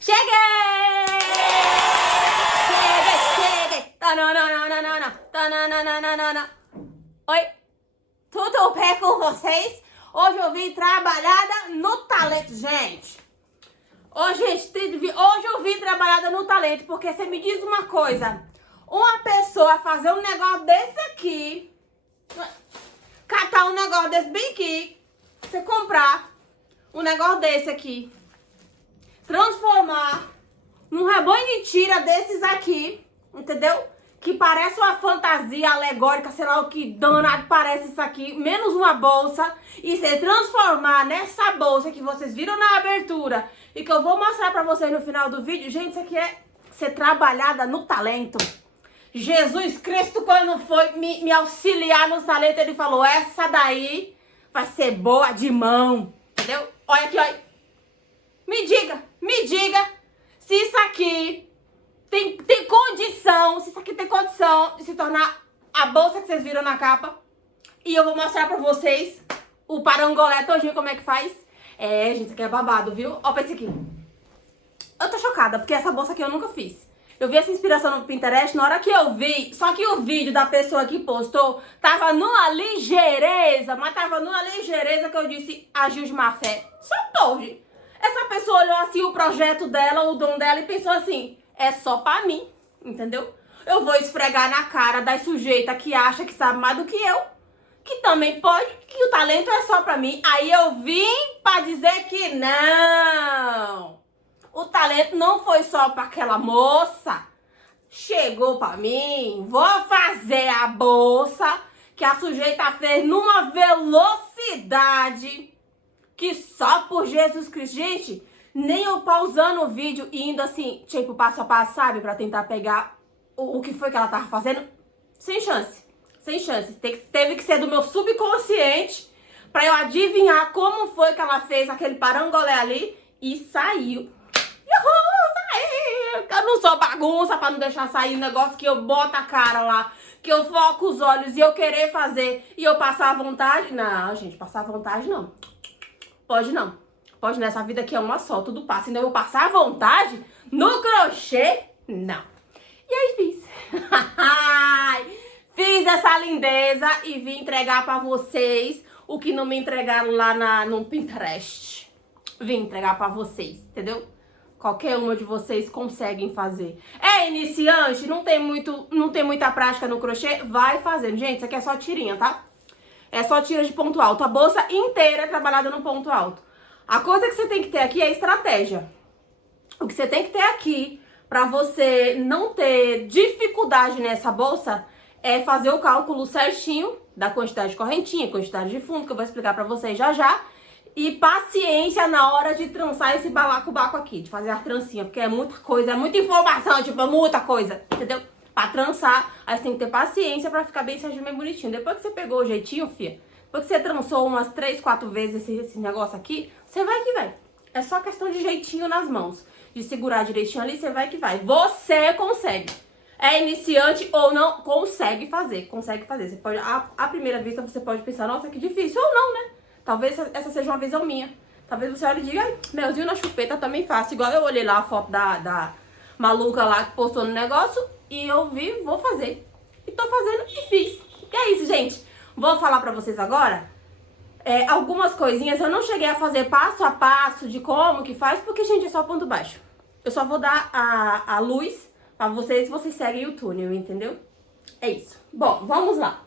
Cheguei! Cheguei! Tananana. Oi, tudo bem com vocês? Hoje eu vim trabalhada no talento, gente. Hoje eu vim trabalhada no talento, porque você me diz uma coisa. Uma pessoa fazer um negócio desse aqui, catar um negócio desse bem aqui, você comprar um negócio desse aqui, transformar num rebanho de tira desses aqui, entendeu? Que parece uma fantasia alegórica, sei lá o que danado parece isso aqui, menos uma bolsa, e você transformar nessa bolsa que vocês viram na abertura e que eu vou mostrar pra vocês no final do vídeo. Gente, isso aqui é ser trabalhada no talento. Jesus Cristo, quando foi me auxiliar no talento, ele falou, essa daí vai ser boa de mão, entendeu? Olha aqui, olha. Me diga se isso aqui tem condição, se isso aqui tem condição de se tornar a bolsa que vocês viram na capa. E eu vou mostrar pra vocês o parangolé todinho como é que faz. É, gente, isso aqui é babado, viu? Ó, pra esse aqui. Eu tô chocada, porque essa bolsa aqui eu nunca fiz. Eu vi essa inspiração no Pinterest, na hora que eu vi, só que o vídeo da pessoa que postou tava numa ligeireza, mas tava numa ligeireza que eu disse, agiu de má fé. Só pode. Essa pessoa olhou assim o projeto dela, o dom dela e pensou assim, é só pra mim, entendeu? Eu vou esfregar na cara das sujeitas que acha que sabe mais do que eu, que também pode, que o talento é só pra mim. Aí eu vim pra dizer que não. O talento não foi só pra aquela moça. Chegou pra mim, vou fazer a bolsa que a sujeita fez numa velocidade que só por Jesus Cristo. Gente, nem eu pausando o vídeo e indo assim, tipo, passo a passo, sabe? Pra tentar pegar o que foi que ela tava fazendo. Sem chance. Sem chance. Teve que ser do meu subconsciente pra eu adivinhar como foi que ela fez aquele parangolé ali e saiu. Saiu! Eu não sou bagunça pra não deixar sair um negócio que eu boto a cara lá, que eu foco os olhos e eu querer fazer e eu passar a vontade. Não, gente, passar a vontade não. Pode não. Pode nessa vida aqui é uma só, tudo passa. Ainda eu vou passar a vontade no crochê? Não. E aí fiz. Fiz essa lindeza e vim entregar pra vocês o que não me entregaram lá no Pinterest. Vim entregar pra vocês, entendeu? Qualquer uma de vocês conseguem fazer. É iniciante, não tem muita prática no crochê, vai fazendo. Gente, isso aqui é só tirinha, tá? É só tira de ponto alto. A bolsa inteira é trabalhada no ponto alto. A coisa que você tem que ter aqui é estratégia. O que você tem que ter aqui, pra você não ter dificuldade nessa bolsa, é fazer o cálculo certinho da quantidade de correntinha, quantidade de fundo, que eu vou explicar pra vocês já já. E paciência na hora de trançar esse balacobaco aqui, de fazer a trancinha, porque é muita coisa, é muita informação, tipo, é muita coisa, entendeu? Pra trançar, aí você tem que ter paciência pra ficar bem certinho, bem bonitinho. Depois que você pegou o jeitinho, fia, depois que você trançou umas 3, 4 vezes esse negócio aqui, você vai que vai. É só questão de jeitinho nas mãos, de segurar direitinho ali, você vai que vai. Você consegue. É iniciante ou não, consegue fazer. Você pode, à primeira vista você pode pensar, nossa, que difícil, ou não, né? Talvez essa seja uma visão minha. Talvez você olhe e diga, melzinho na chupeta também faço. Igual eu olhei lá a foto da maluca lá que postou no negócio e eu vi, vou fazer. E tô fazendo e fiz. E é isso, gente. Vou falar pra vocês agora algumas coisinhas. Eu não cheguei a fazer passo a passo de como que faz, porque, gente, é só ponto baixo. Eu só vou dar a luz pra vocês seguem o túnel, entendeu? É isso. Bom, vamos lá.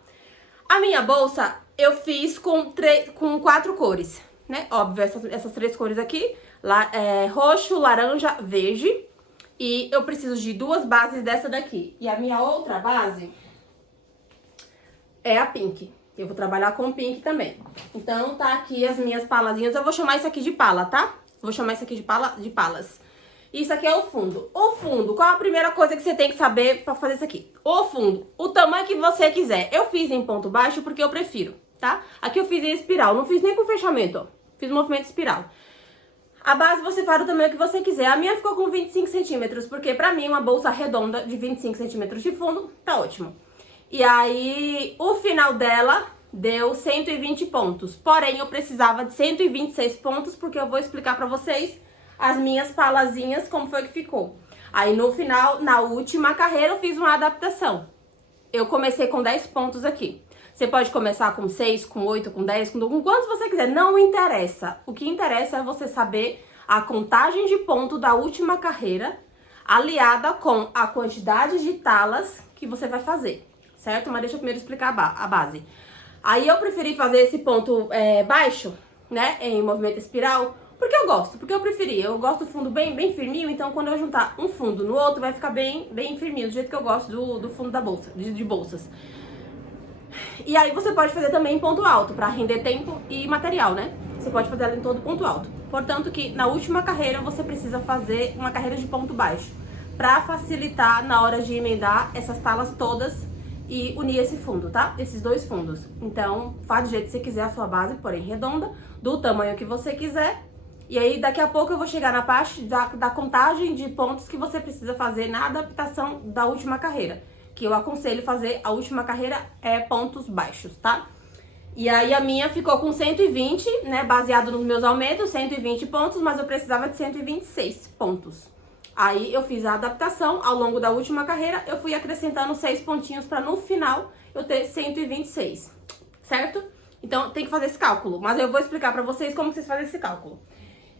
A minha bolsa eu fiz com 4 cores, né? Óbvio, essas 3 cores aqui, roxo, laranja, verde. E eu preciso de 2 bases dessa daqui. E a minha outra base é a pink. Eu vou trabalhar com pink também. Então, tá aqui as minhas palazinhas. Eu vou chamar isso aqui de pala, tá? Vou chamar isso aqui de palas. Isso aqui é o fundo. O fundo, qual a primeira coisa que você tem que saber pra fazer isso aqui? O fundo, o tamanho que você quiser. Eu fiz em ponto baixo porque eu prefiro, tá? Aqui eu fiz em espiral, não fiz nem com fechamento, ó. Fiz um movimento espiral. A base você faz do tamanho que você quiser. A minha ficou com 25 centímetros, porque pra mim uma bolsa redonda de 25 centímetros de fundo tá ótimo. E aí, o final dela deu 120 pontos. Porém, eu precisava de 126 pontos, porque eu vou explicar pra vocês as minhas palazinhas, como foi que ficou. Aí no final, na última carreira, eu fiz uma adaptação. Eu comecei com 10 pontos aqui. Você pode começar com 6, com 8, com 10, com quantos você quiser. Não interessa. O que interessa é você saber a contagem de ponto da última carreira aliada com a quantidade de talas que você vai fazer, certo? Mas deixa eu primeiro explicar a base. Aí eu preferi fazer esse ponto baixo, né, em movimento espiral, porque eu gosto, porque eu preferi. Eu gosto do fundo bem firminho, então quando eu juntar um fundo no outro, vai ficar bem firminho, do jeito que eu gosto do fundo da bolsa, de bolsas. E aí você pode fazer também em ponto alto, pra render tempo e material, né? Você pode fazer ela em todo ponto alto. Portanto que na última carreira você precisa fazer uma carreira de ponto baixo, pra facilitar na hora de emendar essas talas todas e unir esse fundo, tá? Esses dois fundos. Então, faz do jeito que você quiser a sua base, porém redonda, do tamanho que você quiser. E aí, daqui a pouco eu vou chegar na parte da contagem de pontos que você precisa fazer na adaptação da última carreira. Que eu aconselho fazer a última carreira pontos baixos, tá? E aí a minha ficou com 120, né? Baseado nos meus aumentos, 120 pontos, mas eu precisava de 126 pontos. Aí eu fiz a adaptação, ao longo da última carreira, eu fui acrescentando 6 pontinhos para no final eu ter 126, certo? Então tem que fazer esse cálculo, mas eu vou explicar para vocês como vocês fazem esse cálculo.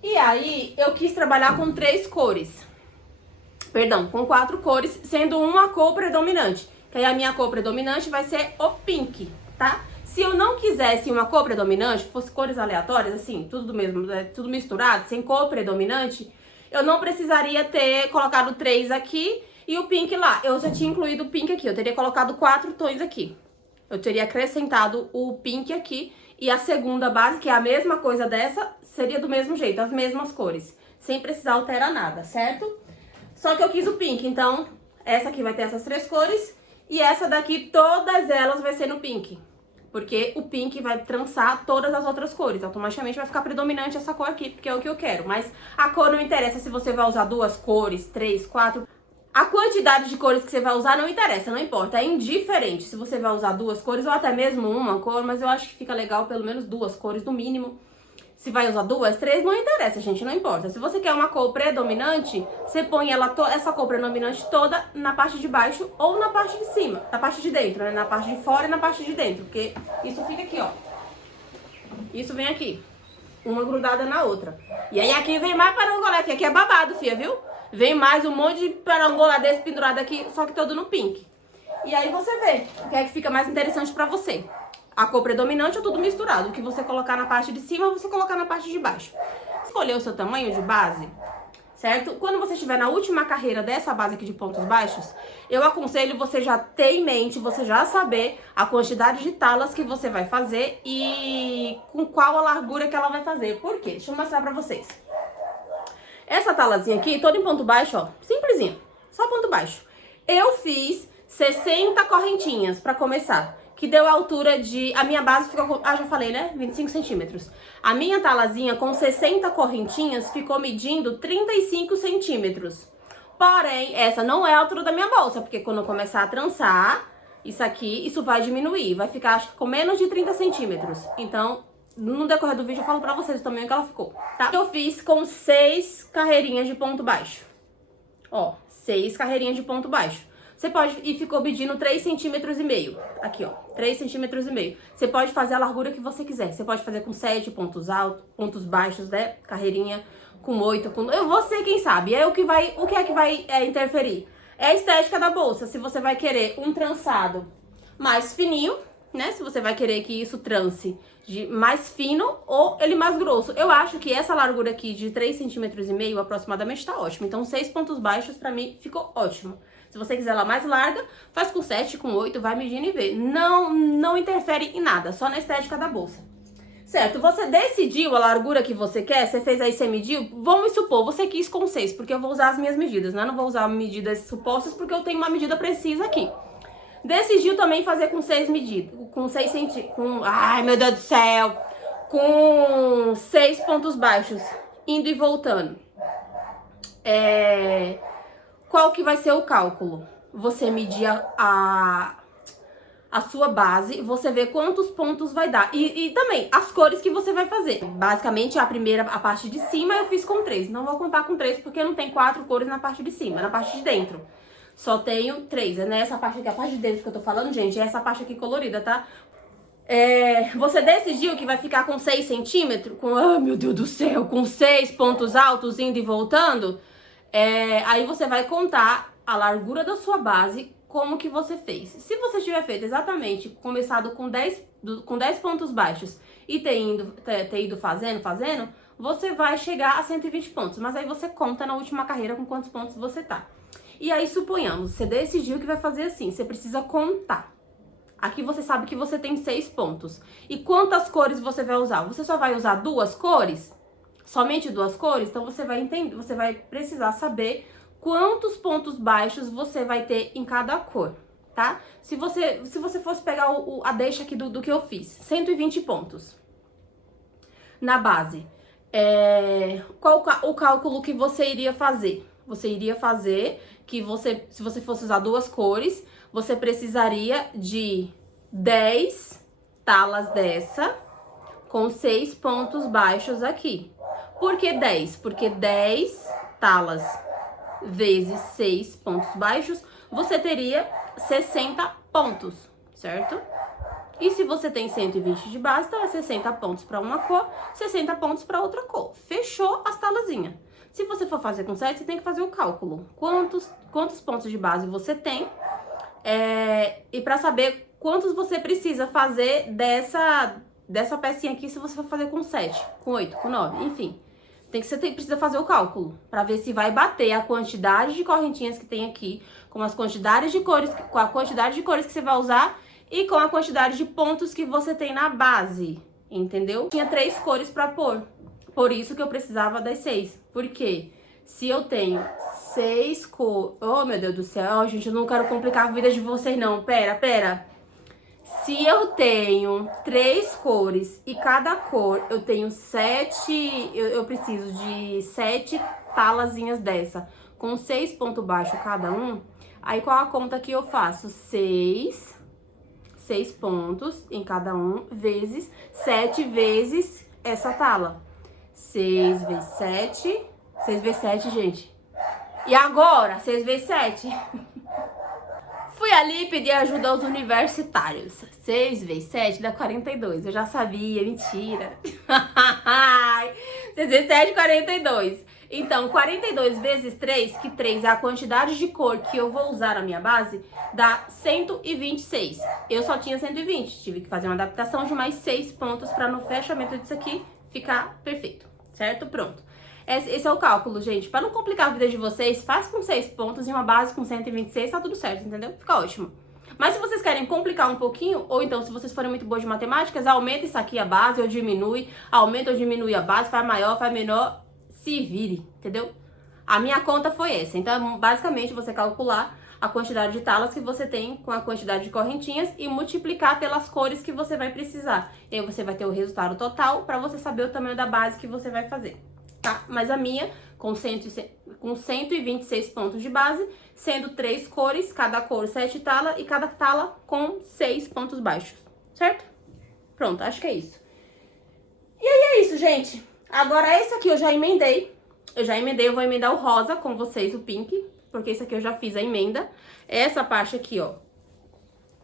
E aí eu quis trabalhar com 3 cores, perdão, com 4 cores, sendo uma cor predominante. Que aí a minha cor predominante vai ser o pink, tá? Se eu não quisesse uma cor predominante, fosse cores aleatórias, assim, tudo do mesmo, tudo misturado, sem cor predominante, eu não precisaria ter colocado 3 aqui e o pink lá. Eu já tinha incluído o pink aqui, eu teria colocado 4 tons aqui. Eu teria acrescentado o pink aqui e a segunda base, que é a mesma coisa dessa, seria do mesmo jeito, as mesmas cores, sem precisar alterar nada, certo? Só que eu quis o pink, então essa aqui vai ter essas 3 cores e essa daqui, todas elas vai ser no pink. Porque o pink vai trançar todas as outras cores. Automaticamente vai ficar predominante essa cor aqui, porque é o que eu quero. Mas a cor não interessa se você vai usar 2 cores, 3, 4. A quantidade de cores que você vai usar não interessa, não importa. É indiferente se você vai usar 2 cores ou até mesmo uma cor. Mas eu acho que fica legal pelo menos 2 cores no mínimo. Se vai usar 2, 3, não interessa, gente, não importa. Se você quer uma cor predominante, você põe essa cor predominante toda na parte de baixo ou na parte de cima, na parte de dentro, né? Na parte de fora e na parte de dentro, porque isso fica aqui, ó. Isso vem aqui, uma grudada na outra. E aí aqui vem mais parangolé, que aqui é babado, fia, viu? Vem mais um monte de parangolé desse pendurado aqui, só que todo no pink. E aí você vê o que é que fica mais interessante pra você. A cor predominante ou tudo misturado. O que você colocar na parte de cima, você colocar na parte de baixo. Escolher o seu tamanho de base, certo? Quando você estiver na última carreira dessa base aqui de pontos baixos, eu aconselho você já ter em mente, você já saber a quantidade de talas que você vai fazer e com qual a largura que ela vai fazer. Por quê? Deixa eu mostrar pra vocês. Essa talazinha aqui, toda em ponto baixo, ó, simplesinha, só ponto baixo. Eu fiz 60 correntinhas pra começar. Que deu a altura de... A minha base ficou com... Ah, já falei, né? 25 centímetros. A minha talazinha com 60 correntinhas ficou medindo 35 centímetros. Porém, essa não é a altura da minha bolsa, porque quando eu começar a trançar isso aqui, isso vai diminuir. Vai ficar, acho que com menos de 30 centímetros. Então, no decorrer do vídeo eu falo pra vocês o tamanho que ela ficou, tá? Eu fiz com 6 carreirinhas de ponto baixo. Ó, 6 carreirinhas de ponto baixo. Você pode... E ficou medindo 3,5 cm. Aqui, ó. 3,5 cm. Você pode fazer a largura que você quiser. Você pode fazer com 7 pontos altos, pontos baixos, né? Carreirinha com 8, com... Você quem sabe. É o que é que vai interferir? É a estética da bolsa. Se você vai querer um trançado mais fininho, né? Se você vai querer que isso trance de mais fino ou ele mais grosso. Eu acho que essa largura aqui de 3,5 cm aproximadamente tá ótimo. Então 6 pontos baixos pra mim ficou ótimo. Se você quiser ela mais larga, faz com 7, com 8, vai medindo e vê. Não interfere em nada, só na estética da bolsa. Certo, você decidiu a largura que você quer, você fez aí, você mediu, vamos supor, você quis com 6, porque eu vou usar as minhas medidas, né? Não vou usar medidas supostas, porque eu tenho uma medida precisa aqui. Decidiu também fazer com 6 medidas, com 6 centímetros, ai meu Deus do céu, com 6 pontos baixos, indo e voltando. Qual que vai ser o cálculo? Você medir a a sua base, você vê quantos pontos vai dar. E também as cores que você vai fazer. Basicamente, a parte de cima eu fiz com 3. Não vou contar com 3 porque não tem 4 cores na parte de cima, na parte de dentro. Só tenho 3. É nessa parte aqui, a parte de dentro que eu tô falando, gente, é essa parte aqui colorida, tá? Você decidiu que vai ficar com 6 centímetros? Meu Deus do céu, com 6 pontos altos indo e voltando? Aí você vai contar a largura da sua base, como que você fez. Se você tiver feito exatamente, começado com 10 pontos baixos e ter ido fazendo, você vai chegar a 120 pontos. Mas aí você conta na última carreira com quantos pontos você tá. E aí, suponhamos, você decidiu que vai fazer assim, você precisa contar. Aqui você sabe que você tem 6 pontos. E quantas cores você vai usar? Você só vai usar 2 cores? Somente 2 cores? Então você vai entender, você vai precisar saber quantos pontos baixos você vai ter em cada cor, tá? Se você fosse pegar a deixa aqui do que eu fiz, 120 pontos na base, qual o cálculo que você iria fazer? Você iria fazer que se você fosse usar 2 cores, você precisaria de 10 talas dessa com 6 pontos baixos aqui. Por que 10? Porque 10 talas vezes 6 pontos baixos, você teria 60 pontos, certo? E se você tem 120 de base, então é 60 pontos para uma cor, 60 pontos para outra cor. Fechou as talazinhas. Se você for fazer com 7, você tem que fazer o cálculo. Quantos pontos de base você tem, e para saber quantos você precisa fazer dessa pecinha aqui, se você for fazer com 7, com 8, com 9, enfim. Precisa fazer o cálculo para ver se vai bater a quantidade de correntinhas que tem aqui, com a quantidade de cores que você vai usar e com a quantidade de pontos que você tem na base, entendeu? Tinha 3 cores para pôr, por isso que eu precisava das 6. Por quê? Se eu tenho 6 cores... Oh, meu Deus do céu, gente, eu não quero complicar a vida de vocês, não. Pera. Se eu tenho 3 cores e cada cor eu tenho 7, eu preciso de 7 talazinhas dessa, com 6 pontos baixos cada um, aí qual a conta que eu faço? 6 pontos em cada um, vezes 7 vezes essa tala. 6 vezes 7, 6 vezes 7, gente. E agora, 6 vezes 7... Fui ali pedir ajuda aos universitários. 6 vezes 7 dá 42. Eu já sabia, mentira. 6 vezes 7, 42. Então, 42 vezes 3, que 3 é a quantidade de cor que eu vou usar na minha base, dá 126. Eu só tinha 120. Tive que fazer uma adaptação de mais 6 pontos para no fechamento disso aqui ficar perfeito. Certo? Pronto. Esse é o cálculo, gente. Para não complicar a vida de vocês, faz com 6 pontos e uma base com 126, tá tudo certo, entendeu? Fica ótimo. Mas se vocês querem complicar um pouquinho, ou então se vocês forem muito boas de matemáticas, aumenta isso aqui a base ou diminui, aumenta ou diminui a base, faz maior, faz menor, se vire, entendeu? A minha conta foi essa. Então, basicamente, você calcular a quantidade de talas que você tem com a quantidade de correntinhas e multiplicar pelas cores que você vai precisar. E aí você vai ter o resultado total para você saber o tamanho da base que você vai fazer. Tá? Mas a minha, com 126 pontos de base, sendo 3 cores, cada cor 7 talas e cada tala com 6 pontos baixos, certo? Pronto, acho que é isso. E aí é isso, gente. Agora esse aqui eu já emendei. Eu vou emendar o rosa com vocês, o pink, porque esse aqui eu já fiz a emenda. Essa parte aqui, ó,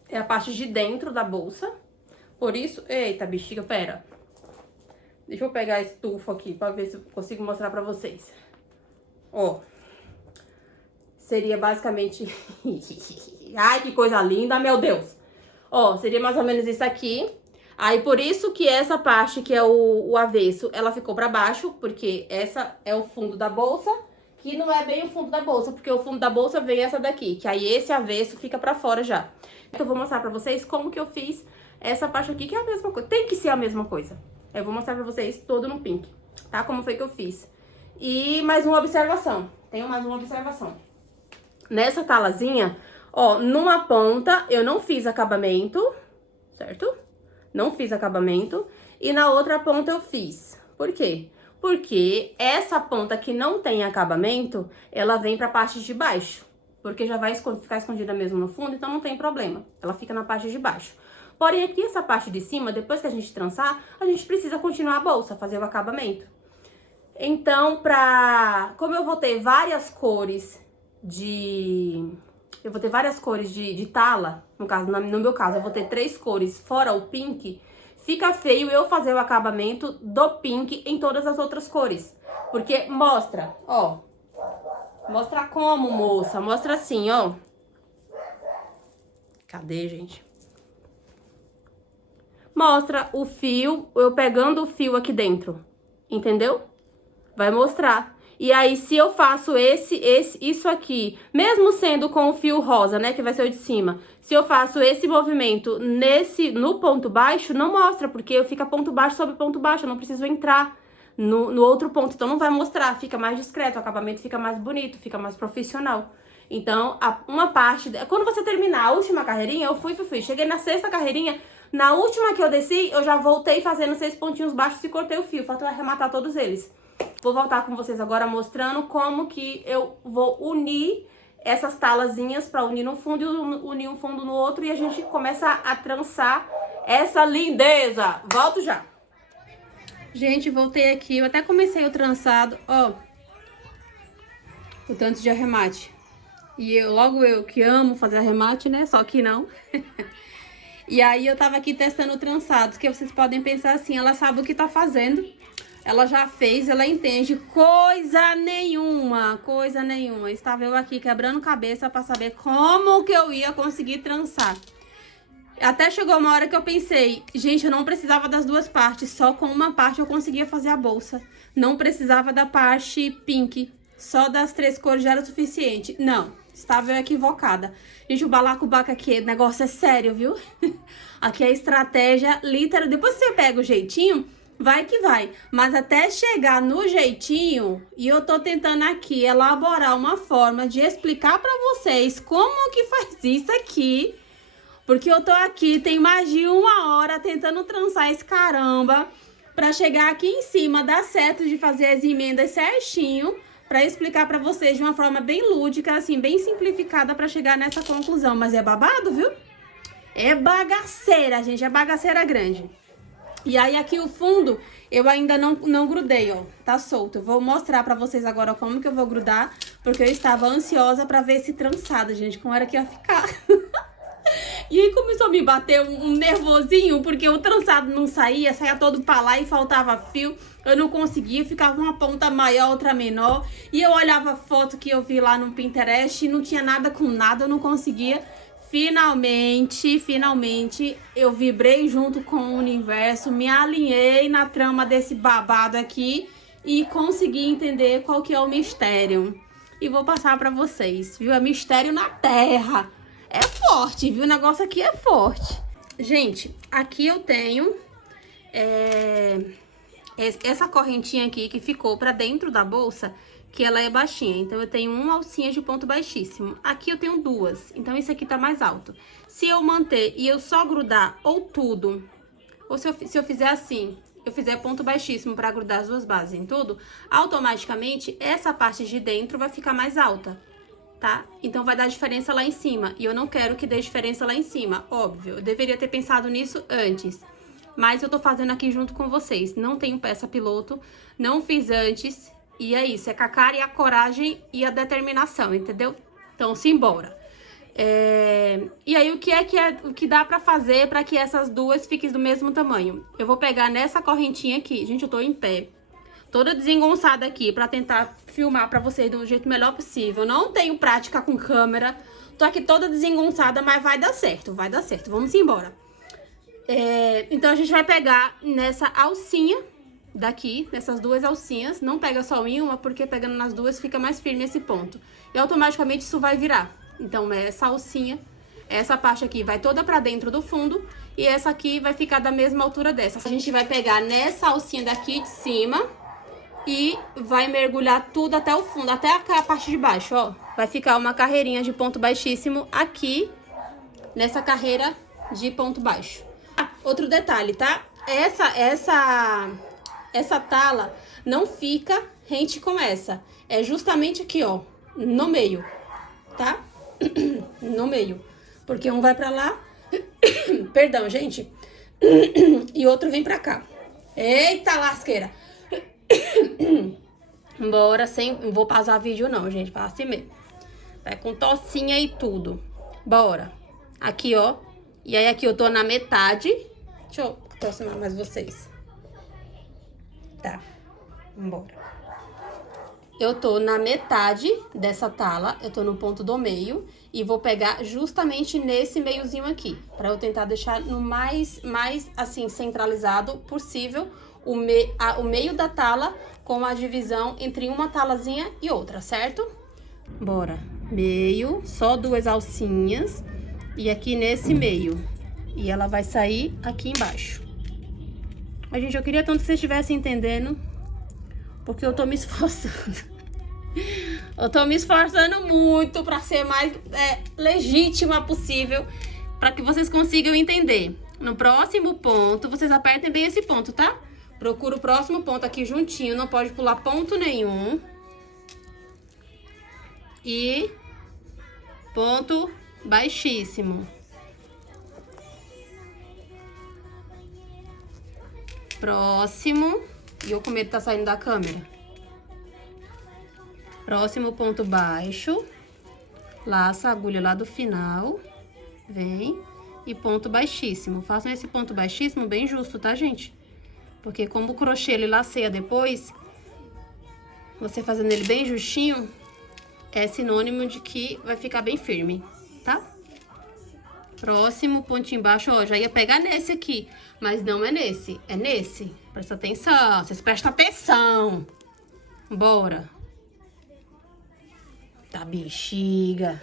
é a parte de dentro da bolsa. Por isso... Eita, bexiga, pera. Deixa eu pegar esse tufo aqui pra ver se eu consigo mostrar pra vocês. Ó. Seria basicamente... Ai, que coisa linda, meu Deus. Ó, seria mais ou menos isso aqui. Aí, por isso que essa parte, que é o avesso, ela ficou pra baixo, porque essa é o fundo da bolsa, que não é bem o fundo da bolsa, porque o fundo da bolsa vem essa daqui, que aí esse avesso fica pra fora já. Então, eu vou mostrar pra vocês como que eu fiz essa parte aqui, que é a mesma coisa. Tem que ser a mesma coisa. Eu vou mostrar pra vocês todo no pink, tá? Como foi que eu fiz. E mais uma observação. Tenho mais uma observação. Nessa talazinha, ó, numa ponta eu não fiz acabamento, certo? Não fiz acabamento. E na outra ponta eu fiz. Por quê? Porque essa ponta que não tem acabamento, ela vem pra parte de baixo. porque já vai ficar escondida mesmo no fundo, então não tem problema. Ela fica na parte de baixo. Porém, aqui essa parte de cima, depois que a gente trançar, a gente precisa continuar a bolsa, fazer o acabamento. Então, como eu vou ter várias cores de tala, no meu caso, eu vou ter 3 cores fora o pink, fica feio eu fazer o acabamento do pink em todas as outras cores. Porque mostra, ó, mostra como, moça, mostra assim, ó. Cadê, gente? Mostra o fio, eu pegando o fio aqui dentro, entendeu? Vai mostrar. E aí, se eu faço isso aqui, mesmo sendo com o fio rosa, né, que vai ser o de cima, se eu faço esse movimento no ponto baixo, não mostra, porque fica ponto baixo sobre ponto baixo, eu não preciso entrar no outro ponto, então não vai mostrar, fica mais discreto, o acabamento fica mais bonito, fica mais profissional. Então, uma parte, quando você terminar a última carreirinha, eu fui, cheguei na 6ª carreirinha, na última que eu desci, eu já voltei fazendo 6 pontinhos baixos e cortei o fio, falta arrematar todos eles. Vou voltar com vocês agora mostrando como que eu vou unir essas talazinhas pra unir no fundo e unir um fundo no outro e a gente começa a trançar essa lindeza. Volto já. Gente, voltei aqui, eu até comecei o trançado, ó, o tanto de arremate. E eu que amo fazer arremate, né, só que não. E aí eu tava aqui testando o trançado, que vocês podem pensar assim, ela sabe o que tá fazendo. Ela já fez, ela entende coisa nenhuma. Estava eu aqui quebrando cabeça pra saber como que eu ia conseguir trançar. Até chegou uma hora que eu pensei, gente, eu não precisava das duas partes, só com uma parte eu conseguia fazer a bolsa. Não precisava da parte pink, só das 3 cores já era o suficiente. Não, estava eu equivocada. Gente, o balacobaco aqui, o negócio é sério, viu? Aqui é estratégia literal. Depois que você pega o jeitinho, vai que vai. Mas até chegar no jeitinho, e eu tô tentando aqui elaborar uma forma de explicar pra vocês como que faz isso aqui. Porque eu tô aqui, tem mais de 1 hora tentando trançar esse caramba pra chegar aqui em cima, dar certo de fazer as emendas certinho, pra explicar pra vocês de uma forma bem lúdica, assim, bem simplificada pra chegar nessa conclusão. Mas é babado, viu? É bagaceira, gente, é bagaceira grande. E aí aqui o fundo eu ainda não grudei, ó, tá solto. Eu vou mostrar pra vocês agora como que eu vou grudar, porque eu estava ansiosa pra ver esse trançado, gente, como era que ia ficar. E aí começou a me bater um nervosinho, porque o trançado não saía todo pra lá e faltava fio. Eu não conseguia, ficava uma ponta maior, outra menor. E eu olhava a foto que eu vi lá no Pinterest e não tinha nada com nada, eu não conseguia. Finalmente, eu vibrei junto com o universo, me alinhei na trama desse babado aqui e consegui entender qual que é o mistério. E vou passar pra vocês, viu? É mistério na terra. É forte, viu? O negócio aqui é forte. Gente, aqui eu tenho essa correntinha aqui que ficou pra dentro da bolsa, que ela é baixinha. Então, eu tenho uma alcinha de ponto baixíssimo. Aqui eu tenho 2, então esse aqui tá mais alto. Se eu manter e eu só grudar ou tudo, ou se eu fizer assim, eu fizer ponto baixíssimo pra grudar as 2 bases em tudo, automaticamente essa parte de dentro vai ficar mais alta, tá? Então, vai dar diferença lá em cima. E eu não quero que dê diferença lá em cima, óbvio. Eu deveria ter pensado nisso antes. Mas eu tô fazendo aqui junto com vocês. Não tenho peça piloto, não fiz antes. E é isso, é com a cara e a coragem e a determinação, entendeu? Então, simbora. E aí, o que dá pra fazer pra que essas 2 fiquem do mesmo tamanho? Eu vou pegar nessa correntinha aqui. Gente, eu tô em pé, toda desengonçada aqui, pra tentar filmar pra vocês do jeito melhor possível. Não tenho prática com câmera, tô aqui toda desengonçada, mas vai dar certo, vamos embora. Então, a gente vai pegar nessa alcinha daqui, nessas 2 alcinhas. Não pega só em uma, porque pegando nas 2 fica mais firme esse ponto. E automaticamente isso vai virar. Então, essa alcinha, essa parte aqui vai toda pra dentro do fundo. E essa aqui vai ficar da mesma altura dessa. A gente vai pegar nessa alcinha daqui de cima e vai mergulhar tudo até o fundo, até a parte de baixo, ó. Vai ficar uma carreirinha de ponto baixíssimo aqui, nessa carreira de ponto baixo. Outro detalhe, tá? Essa tala não fica rente com essa. É justamente aqui, ó, no meio, tá? no meio. Porque um vai pra lá, perdão, gente, e outro vem pra cá. Eita lasqueira! Bora, não vou pausar vídeo não, gente, fala assim mesmo. Vai com tocinha e tudo. Bora. Aqui, ó. E aí aqui eu tô na metade. Deixa eu aproximar mais vocês. Tá. Bora. Eu tô na metade dessa tala, eu tô no ponto do meio e vou pegar justamente nesse meiozinho aqui, pra eu tentar deixar no mais assim, centralizado possível o meio da tala com a divisão entre uma talazinha e outra, certo? Bora. Meio, só 2 alcinhas e aqui nesse meio. E ela vai sair aqui embaixo. Mas, gente, eu queria tanto que vocês estivessem entendendo, porque eu tô me esforçando. Eu tô me esforçando muito pra ser mais legítima possível, pra que vocês consigam entender. No próximo ponto, vocês apertem bem esse ponto, tá? Procura o próximo ponto aqui juntinho, não pode pular ponto nenhum. E ponto baixíssimo. Próximo. E eu com medo tá saindo da câmera. Próximo ponto baixo. Laça a agulha lá do final. Vem. E ponto baixíssimo. Façam esse ponto baixíssimo bem justo, tá, gente? Porque como o crochê ele laceia depois, você fazendo ele bem justinho, é sinônimo de que vai ficar bem firme, tá? Próximo pontinho baixo, ó, já ia pegar nesse aqui, mas não é nesse, é nesse. Presta atenção, vocês prestam atenção. Bora. Tá bexiga.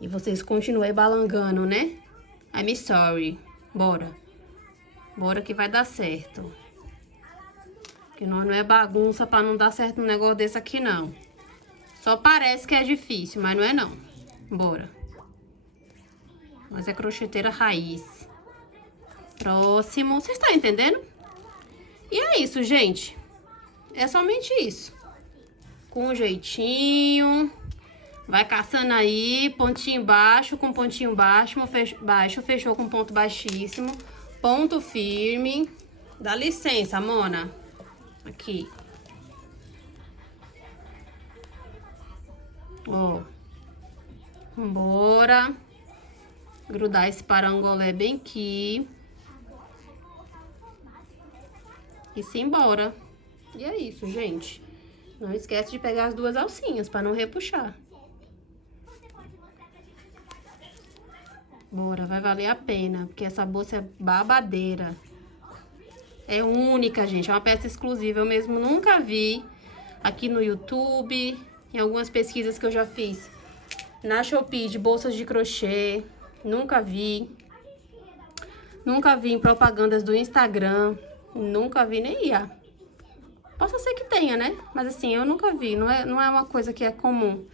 E vocês continuem balangando, né? I'm sorry. Bora. Bora que vai dar certo. Que não é bagunça pra não dar certo um negócio desse aqui, não. Só parece que é difícil, mas não é não. Bora. Mas é crocheteira raiz. Próximo. Vocês estão entendendo? E é isso, gente. É somente isso. Com jeitinho. Vai caçando aí. Pontinho baixo com pontinho baixo. Fechou com ponto baixíssimo. Ponto firme. Dá licença, Mona. Aqui. Ó. Bora. Grudar esse parangolé bem aqui. E simbora. E é isso, gente. Não esquece de pegar as 2 alcinhas para não repuxar. Bora, vai valer a pena, porque essa bolsa é babadeira. É única, gente, é uma peça exclusiva. Eu mesmo nunca vi aqui no YouTube, em algumas pesquisas que eu já fiz na Shopee de bolsas de crochê. Nunca vi. Nunca vi em propagandas do Instagram. Nunca vi nem IA. Possa ser que tenha, né? Mas assim, eu nunca vi. Não é uma coisa que é comum.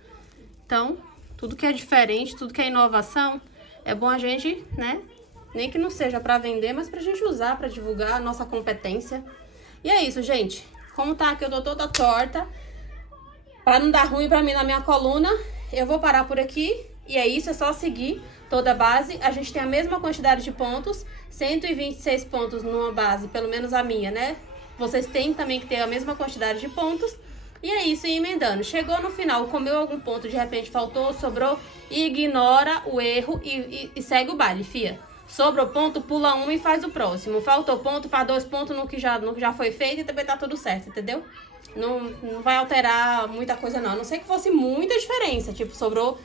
Então, tudo que é diferente, tudo que é inovação, é bom a gente, né? Nem que não seja pra vender, mas pra gente usar, pra divulgar a nossa competência. E é isso, gente. Como tá aqui, eu tô toda torta. Pra não dar ruim pra mim na minha coluna, eu vou parar por aqui. E é isso, é só seguir toda a base. A gente tem a mesma quantidade de pontos, 126 pontos numa base, pelo menos a minha, né? Vocês têm também que ter a mesma quantidade de pontos. E é isso, e emendando. Chegou no final, comeu algum ponto, de repente faltou, sobrou, ignora o erro e segue o baile, fia. Sobrou ponto, pula um e faz o próximo. Faltou ponto, faz 2 pontos no que já foi feito e também tá tudo certo, entendeu? Não vai alterar muita coisa não. A não ser que fosse muita diferença, tipo, sobrou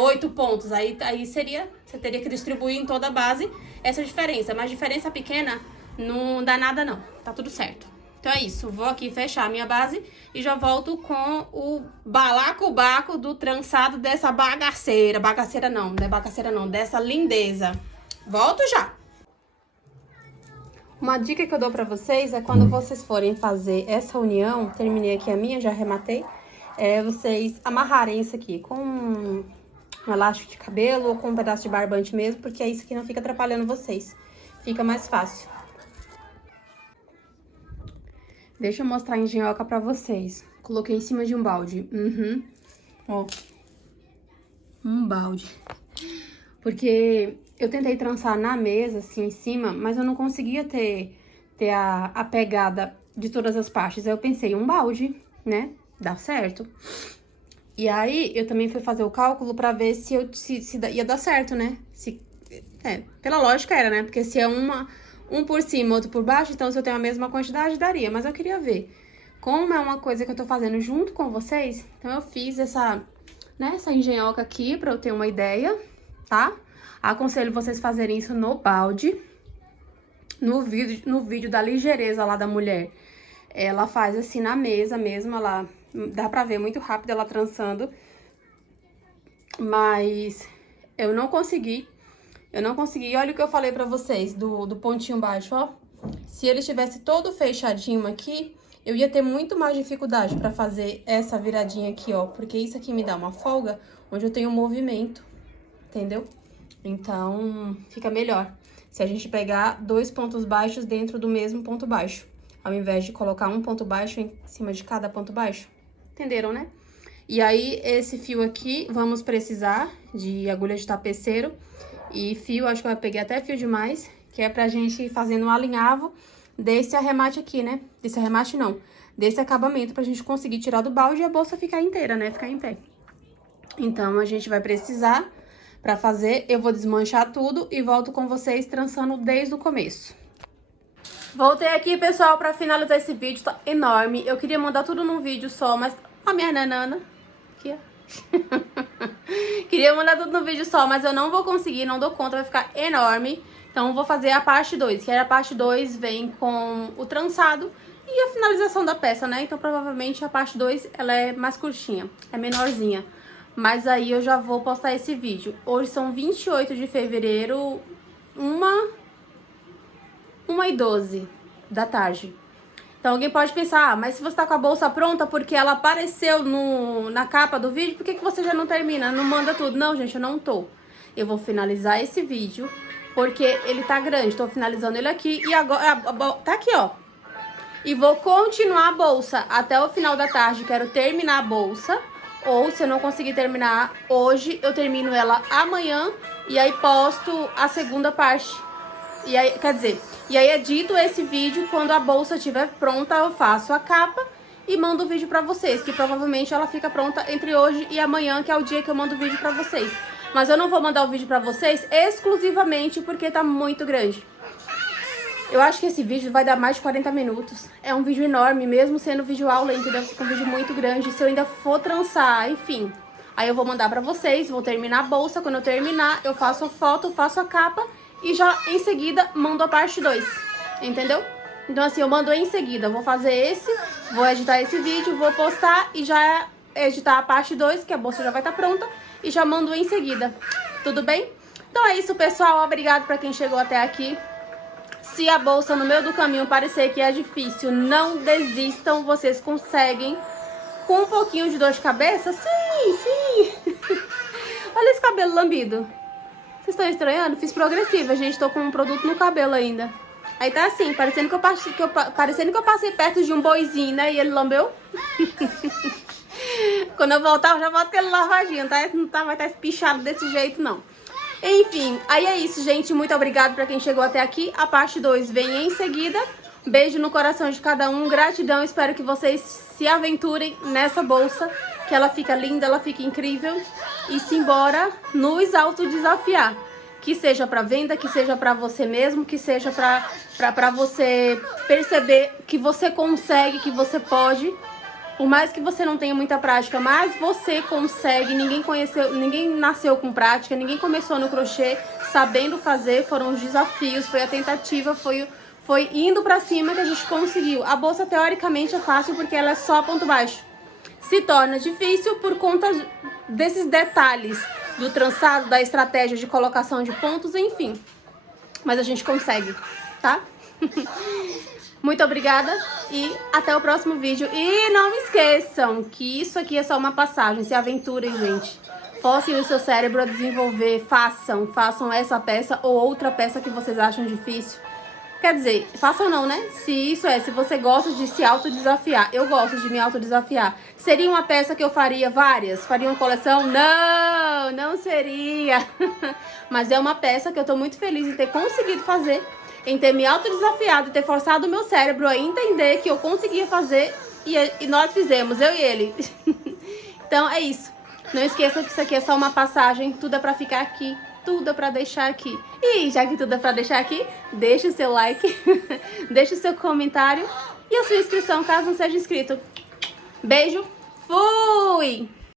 8 pontos. Aí seria, você teria que distribuir em toda a base essa diferença. Mas diferença pequena não dá nada não, tá tudo certo. Então é isso, vou aqui fechar a minha base e já volto com o balacobaco do trançado dessa bagaceira. Bagaceira não é bagaceira não, dessa lindeza. Volto já! Uma dica que eu dou pra vocês é quando vocês forem fazer essa união, terminei aqui a minha, já arrematei, vocês amarrarem isso aqui com um elástico de cabelo ou com um pedaço de barbante mesmo, porque aí isso aqui não fica atrapalhando vocês, fica mais fácil. Deixa eu mostrar a engenhoca pra vocês. Coloquei em cima de um balde. Ó. Um balde. Porque eu tentei trançar na mesa, assim, em cima, mas eu não conseguia ter a pegada de todas as partes. Aí eu pensei, um balde, né? Dá certo. E aí, eu também fui fazer o cálculo pra ver se ia dar certo, né? Pela lógica era, né? Porque se é um por cima, outro por baixo, então se eu tenho a mesma quantidade, daria. Mas eu queria ver. Como é uma coisa que eu tô fazendo junto com vocês, então eu fiz essa engenhoca aqui pra eu ter uma ideia, tá? Aconselho vocês fazerem isso no balde. No vídeo da ligeireza lá da mulher, ela faz assim na mesa mesmo, ela dá pra ver muito rápido ela trançando. Mas eu não consegui. Olha o que eu falei pra vocês do pontinho baixo, ó. Se ele estivesse todo fechadinho aqui, eu ia ter muito mais dificuldade pra fazer essa viradinha aqui, ó. Porque isso aqui me dá uma folga onde eu tenho movimento, entendeu? Então, fica melhor se a gente pegar 2 pontos baixos dentro do mesmo ponto baixo, ao invés de colocar um ponto baixo em cima de cada ponto baixo. Entenderam, né? E aí, esse fio aqui, vamos precisar de agulha de tapeceiro e fio, acho que eu peguei até fio demais, que é pra gente ir fazendo um alinhavo desse arremate aqui, né? Desse arremate não, desse acabamento, pra gente conseguir tirar do balde e a bolsa ficar inteira, né? Ficar em pé. Então, a gente vai precisar, pra fazer, eu vou desmanchar tudo e volto com vocês trançando desde o começo. Voltei aqui, pessoal, pra finalizar esse vídeo, tá enorme. Eu queria mandar tudo num vídeo só, mas a minha nanana, aqui, ó. Queria mandar tudo no vídeo só, mas eu não vou conseguir, não dou conta, vai ficar enorme. Então, vou fazer a parte 2, que aí a parte 2 vem com o trançado e a finalização da peça, né? Então, provavelmente, a parte 2, ela é mais curtinha, é menorzinha. Mas aí eu já vou postar esse vídeo. Hoje são 28 de fevereiro, 1h12 da tarde. Então alguém pode pensar, mas se você tá com a bolsa pronta porque ela apareceu na capa do vídeo, por que você já não termina? Não manda tudo? Não, gente, eu não tô. Eu vou finalizar esse vídeo porque ele tá grande. Tô finalizando ele aqui e agora... Tá aqui, ó. E vou continuar a bolsa até o final da tarde. Quero terminar a bolsa. Ou, se eu não conseguir terminar hoje, eu termino ela amanhã e aí posto a segunda parte. E aí, quer dizer, e aí edito esse vídeo, quando a bolsa estiver pronta, eu faço a capa e mando o vídeo pra vocês, que provavelmente ela fica pronta entre hoje e amanhã, que é o dia que eu mando o vídeo pra vocês. Mas eu não vou mandar o vídeo pra vocês exclusivamente porque tá muito grande. Eu acho que esse vídeo vai dar mais de 40 minutos. É um vídeo enorme, mesmo sendo vídeo aula, entendeu? Fica um vídeo muito grande. Se eu ainda for trançar, enfim. Aí eu vou mandar pra vocês, vou terminar a bolsa. Quando eu terminar, eu faço a foto, faço a capa e já em seguida mando a parte 2. Entendeu? Então assim, eu mando em seguida. Vou fazer esse, vou editar esse vídeo, vou postar e já editar a parte 2, que a bolsa já vai estar pronta. E já mando em seguida. Tudo bem? Então é isso, pessoal. Obrigado pra quem chegou até aqui. Se a bolsa no meio do caminho parecer que é difícil, não desistam, vocês conseguem. Com um pouquinho de dor de cabeça, sim. Olha esse cabelo lambido. Vocês estão estranhando? Fiz progressiva, gente, tô com um produto no cabelo ainda. Aí tá assim, parecendo que eu passei perto de um boizinho, né, e ele lambeu. Quando eu voltar, eu já volto com ele lavadinho, tá? Não vai estar espichado desse jeito, não. Enfim, aí é isso, gente. Muito obrigada pra quem chegou até aqui. A parte 2 vem em seguida. Beijo no coração de cada um. Gratidão. Espero que vocês se aventurem nessa bolsa, que ela fica linda, ela fica incrível. E simbora nos autodesafiar. Que seja pra venda, que seja pra você mesmo, que seja pra você perceber que você consegue, que você pode. Por mais que você não tenha muita prática, mas você consegue. Ninguém nasceu com prática, ninguém começou no crochê sabendo fazer. Foram os desafios, foi a tentativa, foi indo pra cima que a gente conseguiu. A bolsa teoricamente é fácil porque ela é só ponto baixo. Se torna difícil por conta desses detalhes do trançado, da estratégia de colocação de pontos, enfim. Mas a gente consegue, tá? Muito obrigada e até o próximo vídeo. E não esqueçam que isso aqui é só uma passagem. Se aventurem, gente. Forcem o seu cérebro a desenvolver. Façam essa peça ou outra peça que vocês acham difícil. Quer dizer, faça ou não, né? Se você gosta de se autodesafiar, eu gosto de me autodesafiar. Seria uma peça que eu faria várias? Faria uma coleção? Não, não seria. Mas é uma peça que eu tô muito feliz em ter conseguido fazer, em ter me autodesafiado, ter forçado o meu cérebro a entender que eu conseguia fazer e nós fizemos, eu e ele. Então é isso. Não esqueça que isso aqui é só uma passagem, tudo é pra ficar aqui. Tudo é pra deixar aqui. E já que tudo é pra deixar aqui, deixa o seu like, deixa o seu comentário e a sua inscrição, caso não seja inscrito. Beijo, fui!